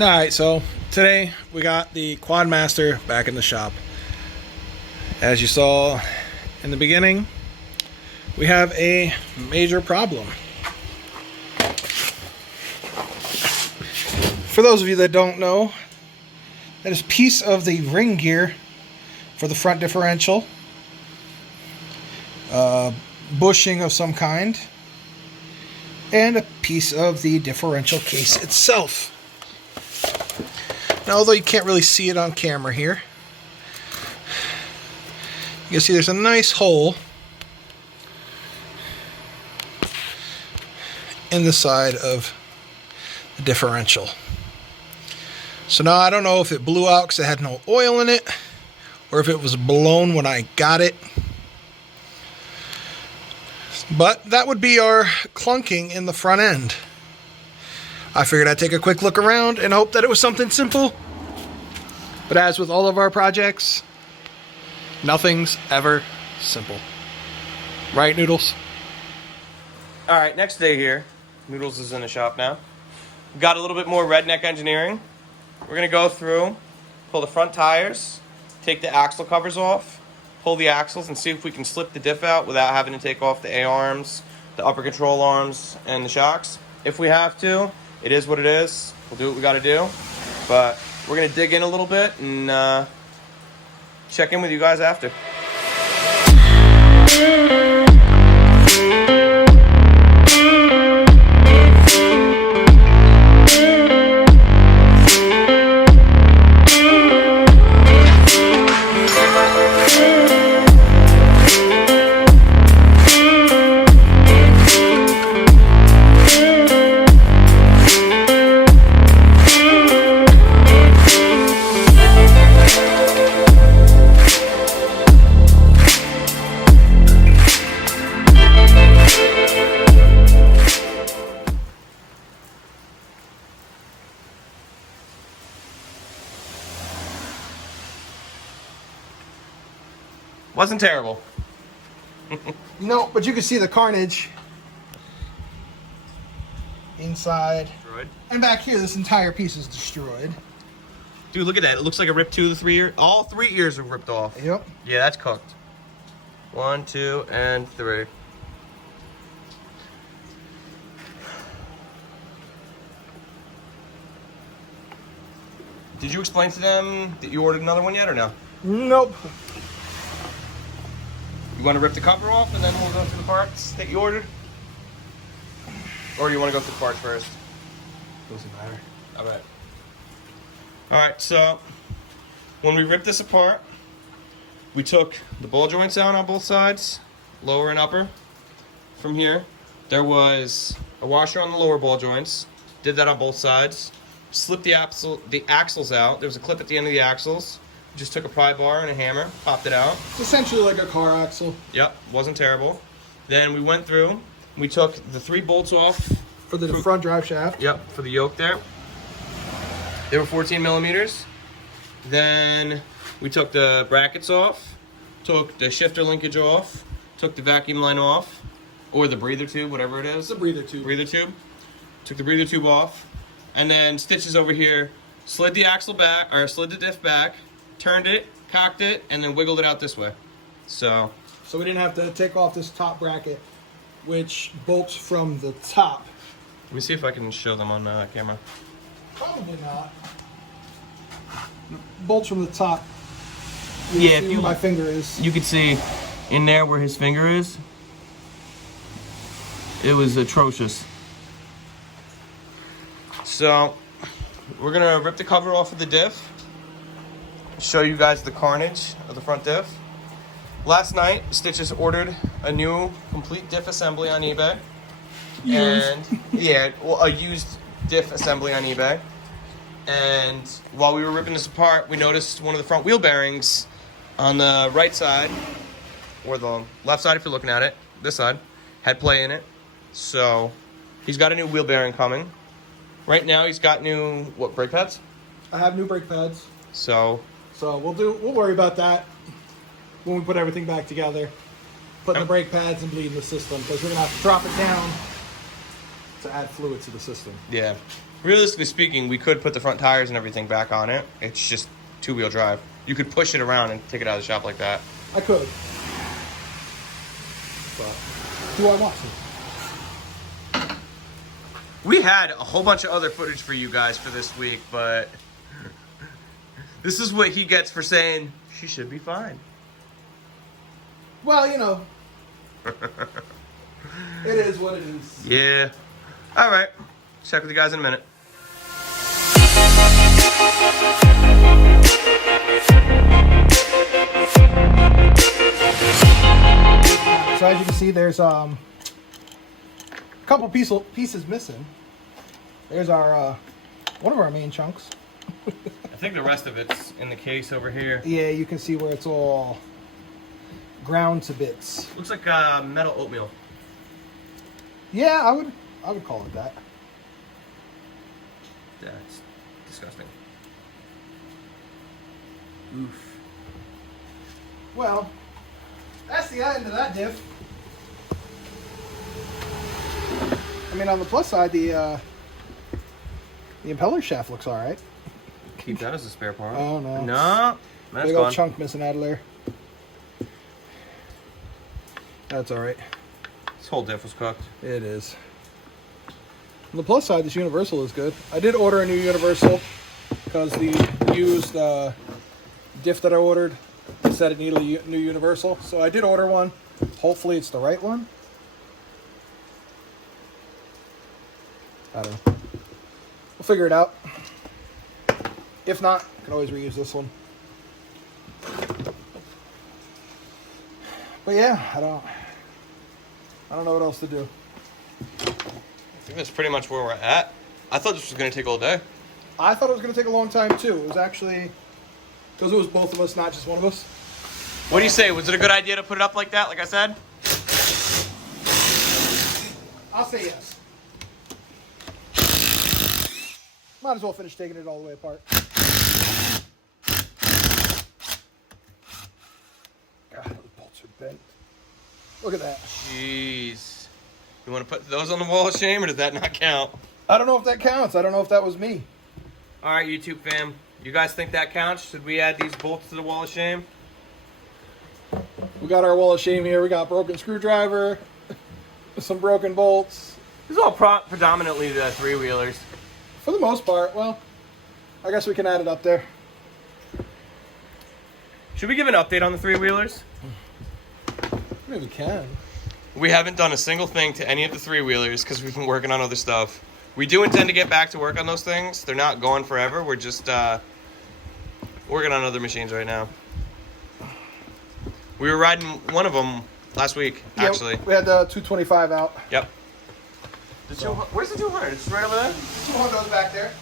Alright, so today we got the Quad Master back in the shop. As you saw in the beginning, we have a major problem. For those of you that don't know, that is a piece of the ring gear for the front differential, bushing of some kind, and a piece of the differential case itself. Now, although you can't really see it on camera here, you can see there's a nice hole in the side of the differential. So now I don't know if it blew out because it had no oil in it, or if it was blown when I got it. But that would be our clunking in the front end. I figured I'd take a quick look around and hope that it was something simple. But as with all of our projects, nothing's ever simple. Right, Noodles? Alright, next day here. Noodles is in the shop now. We've got a little bit more redneck engineering. We're going to go through, pull the front tires, take the axle covers off, pull the axles and see if we can slip the diff out without having to take off the A-arms, the upper control arms, and the shocks. If we have to, it is what it is. We'll do what we got to do. But we're going to dig in a little bit and check in with you guys after. Wasn't terrible. No, but you can see the carnage inside. Destroyed. And back here, this entire piece is destroyed. Dude, look at that. It looks like it ripped 2 of the 3 ears. All 3 ears are ripped off. Yep. Yeah, that's cooked. 1, 2, and 3. Did you explain to them that you ordered another one yet or no? Nope. You want to rip the cover off and then we'll go through the parts that you ordered? Or you want to go through the parts first? Doesn't matter. Alright. Alright, so when we ripped this apart, we took the ball joints out on both sides, lower and upper. From here, there was a washer on the lower ball joints. Did that on both sides. Slipped the axles out. There was a clip at the end of the axles. Just took a pry bar and a hammer, popped it out. It's essentially like a car axle. Yep, wasn't terrible. Then we went through, we took the 3 bolts off. For the front drive shaft. Yep, for the yoke there. They were 14 millimeters. Then we took the brackets off, took the shifter linkage off, took the vacuum line off, or the breather tube, whatever it is. It's a breather tube. Breather tube. Took the breather tube off, and then stitches over here. Slid the axle back, or slid the diff back, turned it, cocked it, and then wiggled it out this way. So we didn't have to take off this top bracket, which bolts from the top. let me see if I can show them on camera. Probably not. Bolts from the top. Yeah, if see you where my finger is. You can see in there where his finger is. It was atrocious. So we're gonna rip the cover off of the diff. Show you guys the carnage of the front diff. Last night, Stitches ordered a new complete diff assembly on eBay. And yeah, well, a used diff assembly on eBay. And while we were ripping this apart, we noticed one of the front wheel bearings on the right side, or the left side if you're looking at it, this side, had play in it. So he's got a new wheel bearing coming. Right now he's got new, what, brake pads? I have new brake pads. So we'll worry about that when we put everything back together. Putting the brake pads and bleeding the system, because we're gonna have to drop it down to add fluid to the system. yeah. Realistically speaking, we could put the front tires and everything back on it. It's just two-wheel drive. You could push it around and take it out of the shop like that. I could. But do I want to? We had a whole bunch of other footage for you guys for this week, but this is what he gets for saying she should be fine. Well, you know. It is what it is. Yeah. All right. Check with you guys in a minute. So as you can see, there's a couple pieces missing. There's our one of our main chunks. I think the rest of it's in the case over here. Yeah, you can see where it's all ground to bits. Looks like metal oatmeal. Yeah, I would call it that. That's disgusting. Oof. Well, that's the end of that diff. I mean, on the plus side, the impeller shaft looks all right. Keep that as a spare part. Oh no. No, that's big old gone. chunk missing out of there. That's all right. This whole diff was cooked. It is. On the plus side, this universal is good. I did order a new universal because the used diff that I ordered said it needed a new universal. So I did order one. Hopefully it's the right one. I don't know. We'll figure it out. If not, I can always reuse this one. But yeah, I don't know what else to do. I think that's pretty much where we're at. I thought this was going to take all day. I thought it was going to take a long time too. It was actually because it was both of us, not just one of us. What do you say? Was it a good idea to put it up like that, like I said? I'll say yes. Might as well finish taking it all the way apart. God, those bolts are bent. Look at that. Jeez. You want to put those on the wall of shame, or does that not count? I don't know if that counts. I don't know if that was me. All right, YouTube fam. You guys think that counts? Should we add these bolts to the wall of shame? We got our wall of shame here. We got broken screwdriver, some broken bolts. This is all predominantly the three-wheelers. For the most part, well, I guess we can add it up there. Should we give an update on the three-wheelers? Maybe we can. We haven't done a single thing to any of the three-wheelers because we've been working on other stuff. We do intend to get back to work on those things. They're not going forever. We're just working on other machines right now. We were riding one of them last week, actually. We had the 225 out. Yep. Where's the 200? It's right over there? 200's back there.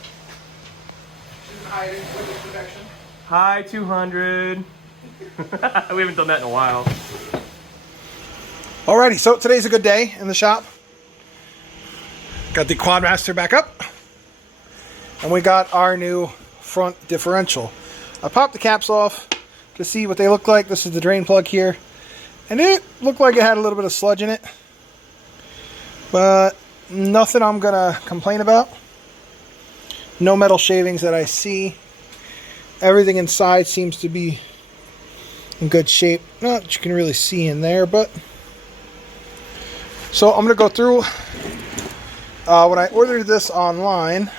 She's been hiding with the protection. Hi, 200. We haven't done that in a while. Alrighty, so today's a good day in the shop. Got the Quad Master back up. And we got our new front differential. I popped the caps off to see what they look like. This is the drain plug here. And it looked like it had a little bit of sludge in it. But nothing I'm going to complain about. No metal shavings that I see. Everything inside seems to be in good shape. Not that you can really see in there, but... So I'm going to go through... when I ordered this online,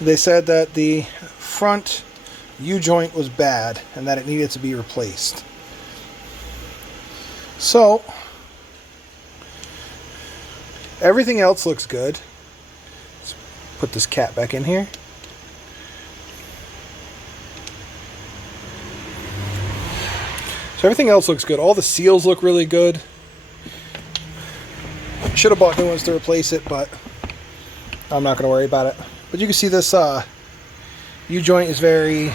they said that the front U-joint was bad and that it needed to be replaced. So, everything else looks good. Let's put this cat back in here. So everything else looks good. All the seals look really good. Should have bought new ones to replace it, but I'm not going to worry about it. But you can see this U-joint is very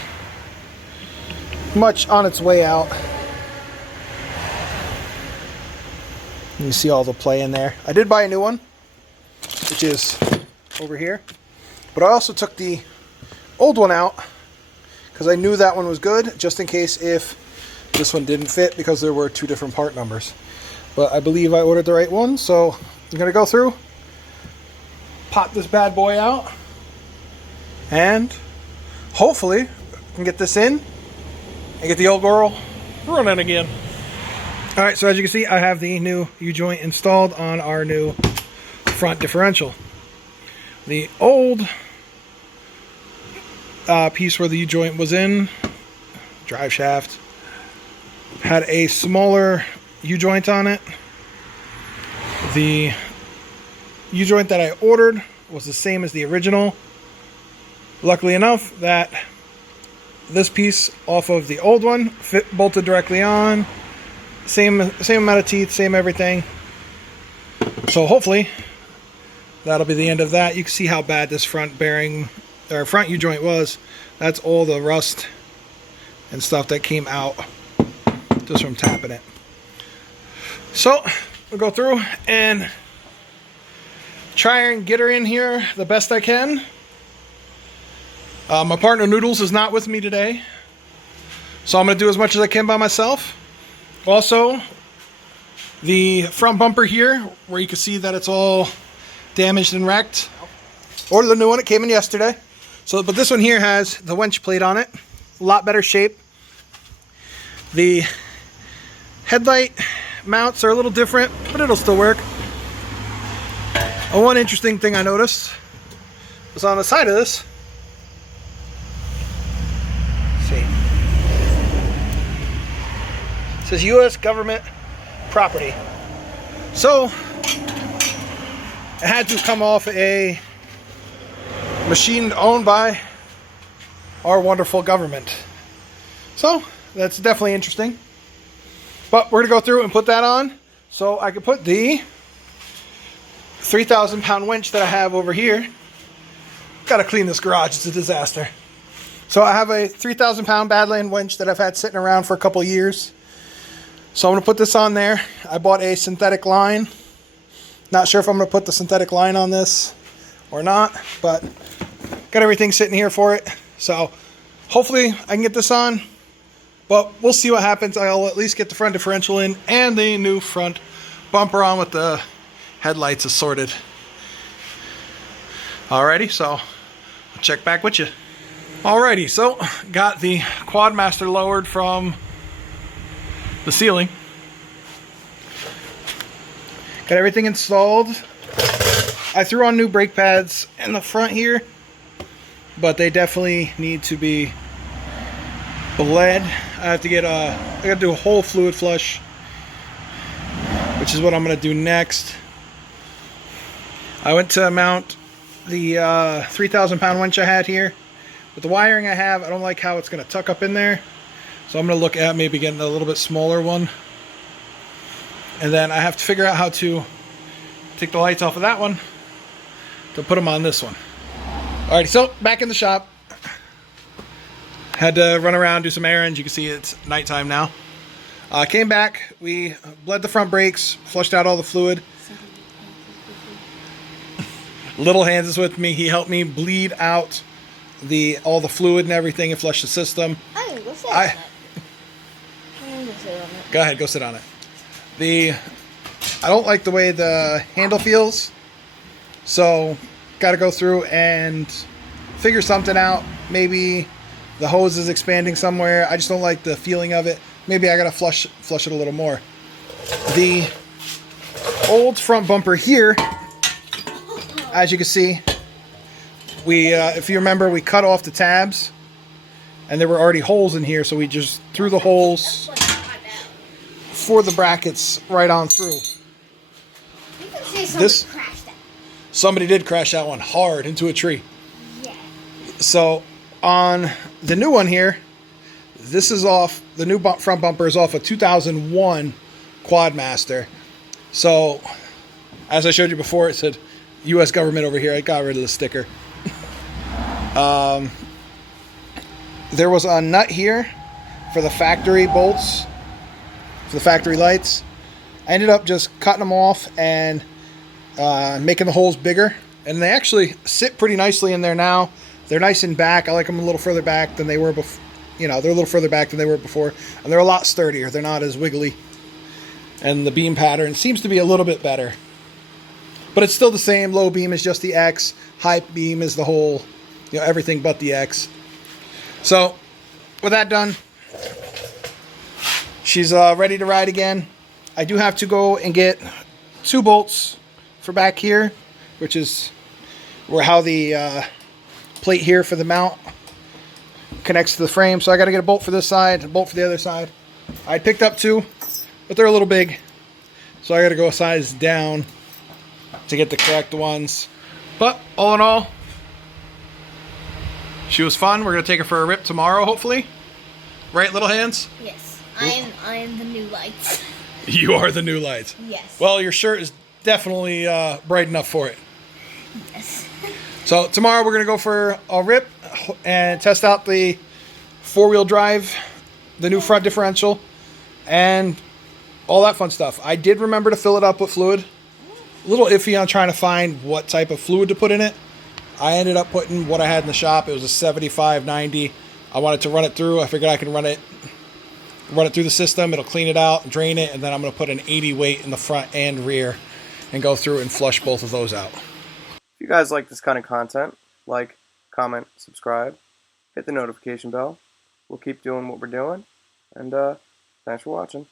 much on its way out. You see all the play in there. I did buy a new one, which is over here. But I also took the old one out because I knew that one was good, just in case if this one didn't fit, because there were two different part numbers. But I believe I ordered the right one, so I'm going to go through, pop this bad boy out, and hopefully we can get this in and get the old girl running again. All right, so as you can see, I have the new U-joint installed on our new front differential. The old piece where the U-joint was in, drive shaft, had a smaller U-joint on it. The U-joint that I ordered was the same as the original. Luckily enough that this piece off of the old one bolted directly on. Same amount of teeth, same everything. So hopefully that'll be the end of that. You can see how bad this front bearing or front U-joint was. That's all the rust and stuff that came out just from tapping it. So we'll go through and try and get her in here the best I can. My partner Noodles is not with me today, so I'm going to do as much as I can by myself. Also, the front bumper here, where you can see that it's all damaged and wrecked. Ordered the new one, it came in yesterday. So, but this one here has the winch plate on it, a lot better shape. The headlight mounts are a little different, but it'll still work. One interesting thing I noticed was on the side of this. See, it says U.S. government property. So it had to come off a machine owned by our wonderful government. So that's definitely interesting. But we're gonna go through and put that on so I can put the 3,000 pound winch that I have over here. Gotta clean this garage, it's a disaster. So I have a 3,000 pound Badland winch that I've had sitting around for a couple years. So I'm gonna put this on there. I bought a synthetic line. Not sure if I'm gonna put the synthetic line on this or not, but got everything sitting here for it. So hopefully I can get this on, but we'll see what happens. I'll at least get the front differential in and the new front bumper on with the headlights assorted. Alrighty, so I'll check back with you. Alrighty, so got the Quad Master lowered from the ceiling. Got everything installed. I threw on new brake pads in the front here, but they definitely need to be bled. I have to get I gotta do a whole fluid flush, which is what I'm gonna do next. I went to mount the 3,000 pound winch I had here. With the wiring I have, I don't like how it's gonna tuck up in there. So I'm gonna look at maybe getting a little bit smaller one. And then I have to figure out how to take the lights off of that one to put them on this one. Alrighty, so back in the shop. Had to run around, do some errands. You can see it's nighttime now. Came back, we bled the front brakes, flushed out all the fluid. Little Hands is with me. He helped me bleed out all the fluid and everything and flush the system. I'm gonna go sit on it. Go ahead, go sit on it. I don't like the way the handle feels, so got to go through and figure something out. Maybe the hose is expanding somewhere. I just don't like the feeling of it. Maybe I got to flush it a little more. The old front bumper here, as you can see, if you remember, we cut off the tabs and there were already holes in here, so we just threw the holes for the brackets right on through. You can say somebody crashed that. Somebody did crash that one hard into a tree. Yeah. So on the new one here, this is off, the new front bumper is off a 2001 Quad Master. So as I showed you before, it said U.S. government over here. I got rid of the sticker. There was a nut here for the factory bolts, for the factory lights. I ended up just cutting them off and making the holes bigger. And they actually sit pretty nicely in there now. They're nice and back. I like them a little further back than they were before. You know, they're a little further back than they were before. And they're a lot sturdier. They're not as wiggly. And the beam pattern seems to be a little bit better. But it's still the same. Low beam is just the X. High beam is the whole, everything but the X. So, with that done, she's ready to ride again. I do have to go and get 2 bolts for back here, which is how the plate here for the mount connects to the frame. So I got to get a bolt for this side, a bolt for the other side. I picked up 2, but they're a little big, so I got to go a size down to get the correct ones. But all in all, she was fun. We're going to take her for a rip tomorrow, hopefully. Right, little hands? Yes. I am the new lights. You are the new lights. Yes. Well, your shirt is definitely bright enough for it. Yes. So tomorrow we're going to go for a rip and test out the 4-wheel drive, the new front differential, and all that fun stuff. I did remember to fill it up with fluid. A little iffy on trying to find what type of fluid to put in it. I ended up putting what I had in the shop. It was a 75-90. I wanted to run it through. I figured I could run it through the system. It'll clean it out, drain it, and then I'm going to put an 80 weight in the front and rear and go through and flush both of those out. If you guys like this kind of content, like, comment, subscribe, hit the notification bell. We'll keep doing what we're doing, and thanks for watching.